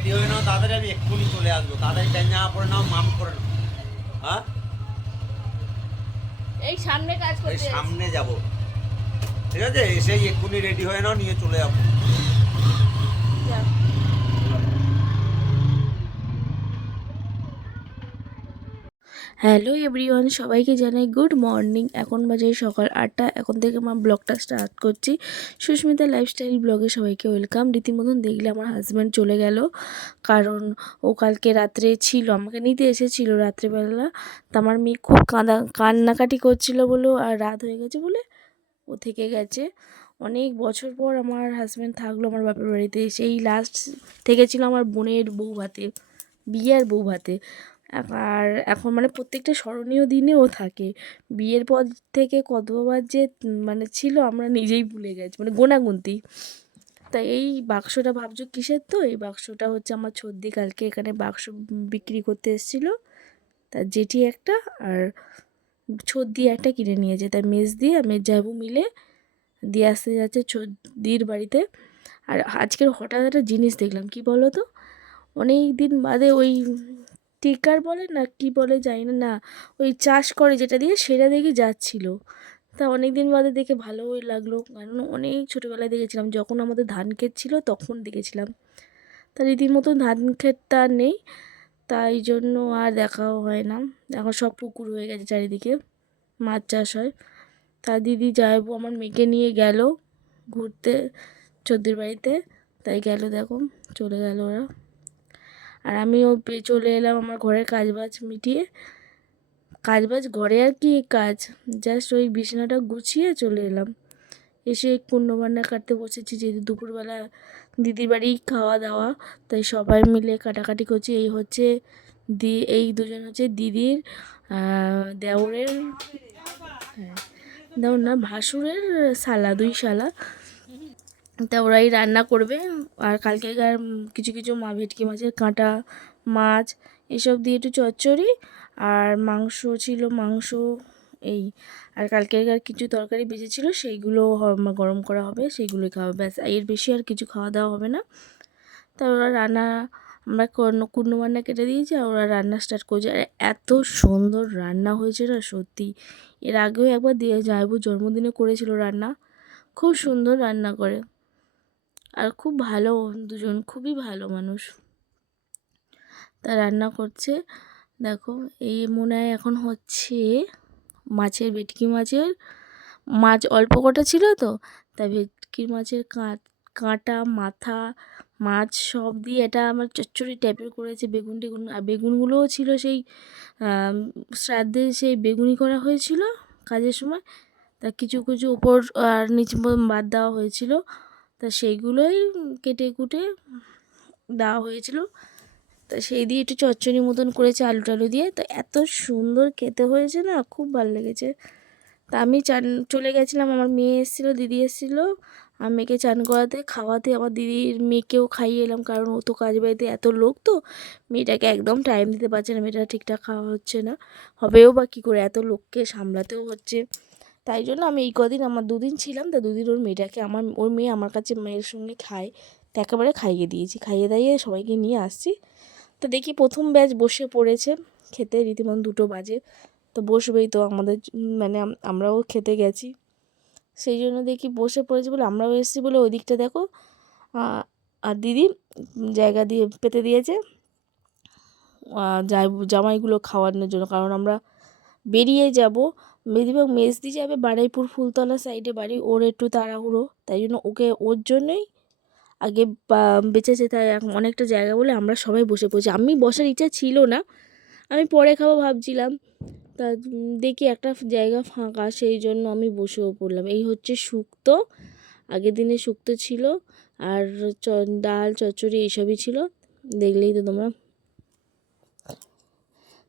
Ready হয়ে নাও তাড়াতাড়ি, আমি এক্ষুনি চলে আসবো। তাড়াতাড়ি প্যান্ট জামা পরে নাও, মাম করে নাও। হ্যাঁ, এই সামনে কাজ এই করতে সামনে যাব, ঠিক আছে? এসেই এক্ষুনি রেডি হয়ে নাও, নিয়ে চলে যাবো। যাও। হ্যালো এভরিওয়ান, সবাইকে জানাই গুড মর্নিং। এখন বাজে সকাল 8টা। এখন থেকে আমার ব্লগটা স্টার্ট করছি। সুস্মিতা লাইফস্টাইল ব্লগে সবাইকে ওয়েলকাম। রীতিমতন দেখলে আমার হাজব্যান্ড চলে গেল, কারণ ও কালকে রাত্রে ছিল, আমাকে নিতে এসেছিল রাত্রেবেলা। তো আমার মেয়ে খুব কান্নাকাটি করছিল বলে, আর রাত হয়ে গেছে বলে ও থেকে গেছে। অনেক বছর পর আমার হাজব্যান্ড থাকলো আমার বাপের বাড়িতে। সেই লাস্ট থেকেছিল আমার বোনের বউ ভাতে, বিয়ের বউ ভাতে। আর এখন মানে প্রত্যেকটা স্মরণীয় দিনে ও থাকে। বিয়ের পর থেকে কতবার যে মানে ছিল আমরা নিজেই ভুলে গেছি, মানে গোনাগুনতি। তাই এই বাক্সটা ভাবছো কিসের? তো এই বাক্সটা হচ্ছে আমার ছর্দি কালকে এখানে বাক্স বিক্রি করতে এসেছিলো, তার জেঠি একটা আর ছর্দি একটা কিনে নিয়েছে। তাই মেজ দিয়ে আর মেজজাবু মিলে দিয়ে আসতে যাচ্ছে ছর্দির বাড়িতে। আর আজকের হঠাৎ একটা জিনিস দেখলাম, কি বলো তো, অনেক দিন বাদে ওই টিকার বলে না কি বলে জানি না, না ওই চাষ করে যেটা দিয়ে, সেটা দেখে যাচ্ছিল। তা অনেক দিন বাদে দেখে ভালোই লাগলো, কারণ অনেক ছোটোবেলায় দেখেছিলাম, যখন আমাদের ধান ক্ষেত ছিল তখন দেখেছিলাম। তা রীতিমতো ধান ক্ষেতটা আর নেই, তাই জন্য আর দেখাও হয় না। এখন সব পুকুর হয়ে গেছে চারিদিকে, মাছ চাষ হয়। তা দিদি যাইবো আমার মেয়েকে নিয়ে গেল ঘুরতে চোদ্দের বাড়িতে। তাই গেল, দেখো চলে গেল ওরা। আর আমিও চলে এলাম আমার ঘরের কাজবাজ মিটিয়ে। কাজবাজ ঘরে আর কি কাজ, জাস্ট ওই বিছানাটা গুছিয়ে চলে এলাম। এসে কুণ্ড বান্না কাটতে বসেছি, যেহেতু দুপুরবেলা দিদির বাড়ি খাওয়া দাওয়া, তাই সবাই মিলে কাটাকাটি করছি। এই হচ্ছে এই দুজন হচ্ছে দিদির দেওরের, হ্যাঁ দেওর না ভাসুরের শালা, দুই শালা। তা ওরাই রান্না করবে। আর কালকেকার কিছু কিছু ভেটকি মাছের কাঁটা, মাছ এসব দিয়ে একটু চচ্চড়ি, আর মাংস ছিল, মাংস এই। আর কালকেকার কিছু তরকারি বেঁচে ছিল, সেইগুলো গরম করা হবে, সেইগুলোই খাওয়া হবে, ব্যাস। এর বেশি আর কিছু খাওয়া দাওয়া হবে না। তা ওরা রান্না, আমরা কুণ্ড বান্না কেটে দিয়েছি আর ওরা রান্না স্টার্ট করছে। আর এত সুন্দর রান্না হয়েছে না সত্যি। এর আগেও একবার দিয়ে যাইবু জন্মদিনে করেছিল রান্না, খুব সুন্দর রান্না করে। আর খুব ভালো, দুজন খুবই ভালো মানুষ। তা রান্না করছে, দেখো এই মনে হয় এখন হচ্ছে মাছের, ভেটকি মাছের, মাছ অল্প কটা ছিল তো, তাই ভেটকি মাছের কাঁটা, মাথা, মাছ সব দিয়ে এটা আমার চচ্চড়ি টাইপের করেছে। বেগুন টেগুন, আর বেগুনগুলোও ছিল সেই শ্রাদ্ধে সেই বেগুনি করা হয়েছিল কাজের সময়। তা কিছু কিছু উপর আর নিচে বাদ দেওয়া হয়েছিল, তা সেইগুলোই কেটে কুটে দেওয়া হয়েছিল। তা সেই দিয়ে একটু চচ্চড়ি মতন করেছে আলু টালু দিয়ে। তো এত সুন্দর খেতে হয়েছে না, খুব ভালো লেগেছে। তা আমি চলে গেছিলাম, আমার মেয়ে এসেছিলো, দিদি এসেছিলো, আর মেয়েকে চান করাতে খাওয়াতে, আমার দিদির মেয়েকেও খাইয়ে এলাম, কারণ ও তো কাজ বাড়িতে এত লোক তো, মেয়েটাকে একদম টাইম দিতে পারছে না, মেয়েটা ঠিকঠাক খাওয়া হচ্ছে না, হবেও বা কী করে, এত লোককে সামলাতেও হচ্ছে। তাই জন্য আমি এই কদিন, আমার দুদিন ছিলাম, তা দুদিন ওর মেয়েটাকে, ওর মেয়ে আমার কাছে মেয়ের সঙ্গে খায়, তো একেবারে খাইয়ে দিয়েছি, খাইয়ে দাইয়ে সবাইকে নিয়ে আসছি। তো দেখি প্রথম ব্যাচ বসে পড়েছে খেতে, রীতিমতো 2টো বাজে, তো বসবেই তো আমাদের, মানে আমরাও খেতে গেছি, সেই জন্য দেখি বসে পড়েছে বলে, আমরাও এসেছি বলে ওই দিকটা দেখো। আর দিদি জায়গা দিয়ে পেতে দিয়েছে জামাইগুলো খাওয়ানোর জন্য, কারণ আমরা বেরিয়ে যাব। বেশিরভাগ মেজদি যাবে বারুইপুর ফুলতলা সাইডে বাড়ি, ওর একটু তাড়াহুড়ো, তাই জন্য ওর জন্যই আগে বেঁচেছে। তাই এখন অনেকটা জায়গা বলে আমরা সবাই বসে পড়েছি। আমি বসার ইচ্ছা ছিল না, আমি পরে খাবো ভাবছিলাম। তা দেখি একটা জায়গা ফাঁকা, সেই জন্য আমি বসেও পড়লাম। এই হচ্ছে শুক্তো, আগের দিনে শুক্তো ছিল, আর ডাল চচ্চড়ি এইসবই ছিল, দেখলেই তো তোমরা।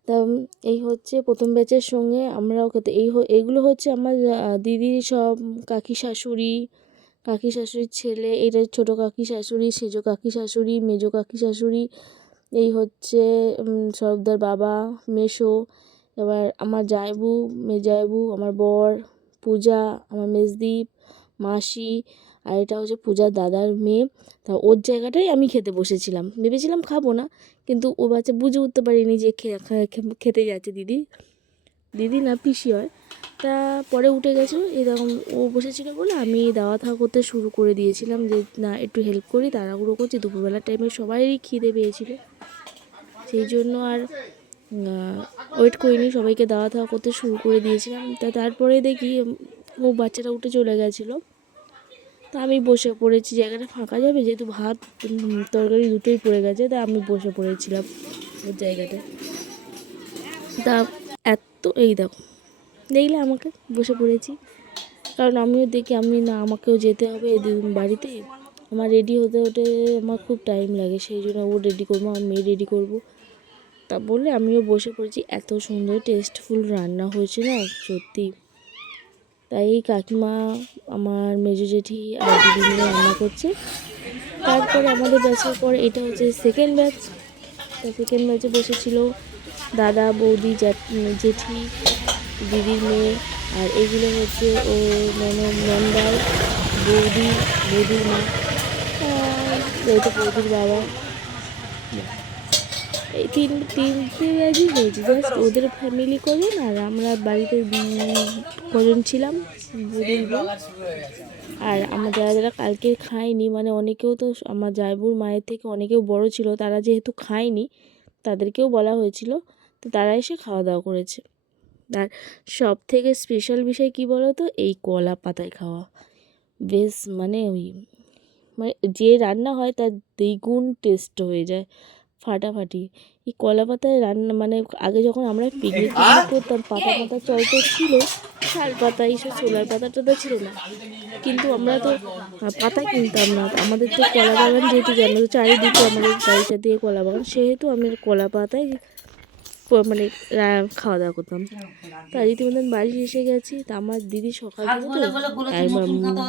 তা এই হচ্ছে প্রথম ব্যাচের সঙ্গে আমরাও খেতে, এইগুলো হচ্ছে আমার দিদির সব কাকি শাশুড়ি, কাকি শাশুড়ির ছেলে, এটা ছোটো কাকি শাশুড়ি, সেজো কাকি শাশুড়ি, মেজো কাকি শাশুড়ি, এই হচ্ছে সর্দার বাবা, মেসো, এবার আমার জায়বু, মেজায়বু, আমার বর, পূজা, আমার মেজদীপ, মাসি, আর এটা হচ্ছে পূজার দাদার মেয়ে। তা ওর জায়গাটাই আমি খেতে বসেছিলাম, ভেবেছিলাম খাবো না, কিন্তু ও বাচ্চা বুঝে উঠতে পারিনি যে খেতে যাচ্ছে দিদি না পিসি হয়। তা পরে উঠে গেছিলো, এরকম ও বসেছিল বলে আমি দাওয়া থাওয়া করতে শুরু করে দিয়েছিলাম, যে না একটু হেল্প করি, তাড়াহুড়ো করছি, দুপুরবেলার টাইমে সবারই খিদে পেয়েছিল, সেই জন্য আর ওয়েট করিনি, সবাইকে দাওয়া থাওয়া করতে শুরু করে দিয়েছিলাম। তারপরে দেখি ও বাচ্চাটা উঠে চলে গেছিলো। তা আমি বসে পড়েছি, জায়গাটা ফাঁকা যাবে, যেহেতু ভাত তরকারি দুটোই পড়ে গেছে, তা আমি বসে পড়েছিলাম ওর জায়গাটায়। তা এই দেখলে আমাকে বসে পড়েছি, কারণ আমিও দেখি আমাকেও যেতে হবে বাড়িতে, আমার রেডি হতে আমার খুব টাইম লাগে, সেই জন্য ও রেডি করবো, আমার মেয়ে রেডি করবো, তা বলে আমিও বসে পড়েছি। এত সুন্দর টেস্টফুল রান্না হয়েছে না সত্যি। তাই কাকিমা, আমার মেজো জেঠি আর দিদি মিলে রান্না করছে। তারপরে আমাদের ব্যাচের পর এটা হচ্ছে সেকেন্ড ব্যাচ। তা সেকেন্ড ব্যাচে বসেছিল দাদা, বৌদি, জেঠি, দিদির মেয়ে, আর এগুলো হচ্ছে ও নন্দাই, বৌদির মা, এই তো বৌদির বাবা। এই তিনটে ব্যাচই হয়েছে, জাস্ট ওদের ফ্যামিলি কজন আর আমরা বাড়িতে কজন ছিলাম, বৌদির বউ। আর আমার যারা কালকে খায়নি, মানে অনেকেও তো আমার জায়বুর মায়ের থেকে অনেকেও বড় ছিল, তারা যেহেতু খায়নি তাদেরকেও বলা হয়েছিল, তো তারা এসে খাওয়া দাওয়া করেছে। আর সব থেকে স্পেশাল বিষয় কী বলো তো, এই কলা পাতায় খাওয়া বেশ মানে যে রান্না হয় তার দ্বিগুণ টেস্ট হয়ে যায়, ফাটাফাটি। এই কলা পাতায় রান্না মানে আগে যখন আমরা পিকনিক করতাম, পাতা চল তো ছিল, শাল পাতা, এইসব সোলার পাতা ছিল না, কিন্তু আমরা তো পাতা কিনতাম না, আমাদের তো কলা বাগান, যেহেতু জানো চারিদিকে আমাদের বাড়িটা দিয়ে কলা বাগান, সেহেতু আমি কলা পাতায় মানে খাওয়া দাওয়া করতাম। তা রীতিমতন বাড়ি এসে গেছি, তা আমার দিদি সকাল থেকে তো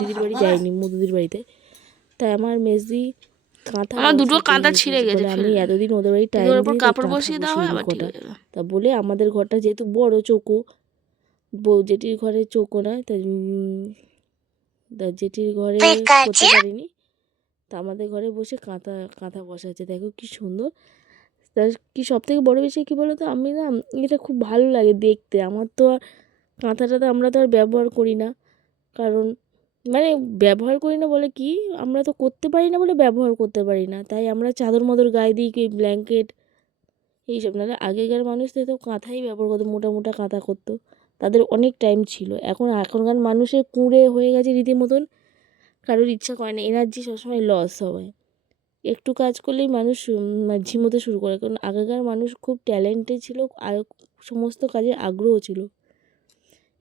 দিদির বাড়ি যায়নি, মধুদির বাড়িতে, তাই আমার মেজদি আমার দুটো কাঁথা ছিঁড়ে গেছে, আমি এতদিন ওদের বাড়ি টাইম দিয়ে কাপড় বসিয়ে দেওয়া হয় আবার কটা, তা বলে আমাদের ঘরটা যেহেতু বড় চৌকো, জেঠির ঘরে চৌকো নয়, তাই জেঠির ঘরে করতে পারিনি, তা আমাদের ঘরে বসে কাঁথা বসাচ্ছে, দেখো কি সুন্দর। তার কি সব থেকে বড়ো বিষয় কী বলো তো, আমি না এটা খুব ভালো লাগে দেখতে, আমার তো আর কাঁথাটা আমরা তো আর ব্যবহার করি না, কারণ মানে ব্যবহার করি না বলে কি, আমরা তো করতে পারি না বলে ব্যবহার করতে পারি না, তাই আমরা চাদর মদর গায়ে দিই, কি ব্ল্যাঙ্কেট এইসব, নাহলে আগেকার মানুষদের তো কাঁথাই ব্যবহার করতো, মোটা কাঁথা করতো, তাদের অনেক টাইম ছিল। এখনকার মানুষের কুঁড়ে হয়ে গেছে রীতিমতন, কারোর ইচ্ছা করে না, এনার্জি সবসময় লস হয়, একটু কাজ করলেই মানুষ ঝিমোতে শুরু করে, কারণ আগেকার মানুষ খুব ট্যালেন্টেড ছিল আর সমস্ত কাজে আগ্রহ ছিল।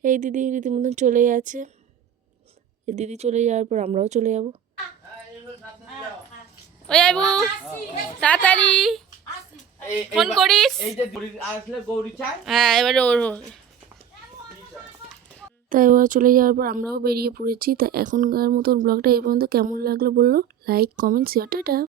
এই দিদি রীতিমতন চলে যাচ্ছে, এই দিদি চলে যাওয়ার পর আমরাও চলে যাব। ওই আইবু তাড়াতাড়ি ফোন করিস, হ্যাঁ এবারে ওর। তাই ওরা চলে যাওয়ার পর আমরাও বেরিয়ে পড়েছি। তা এখনকার মতন ব্লগটা এই পর্যন্ত, কেমন লাগলো বললো, লাইক, কমেন্ট, শেয়ার, টাটা।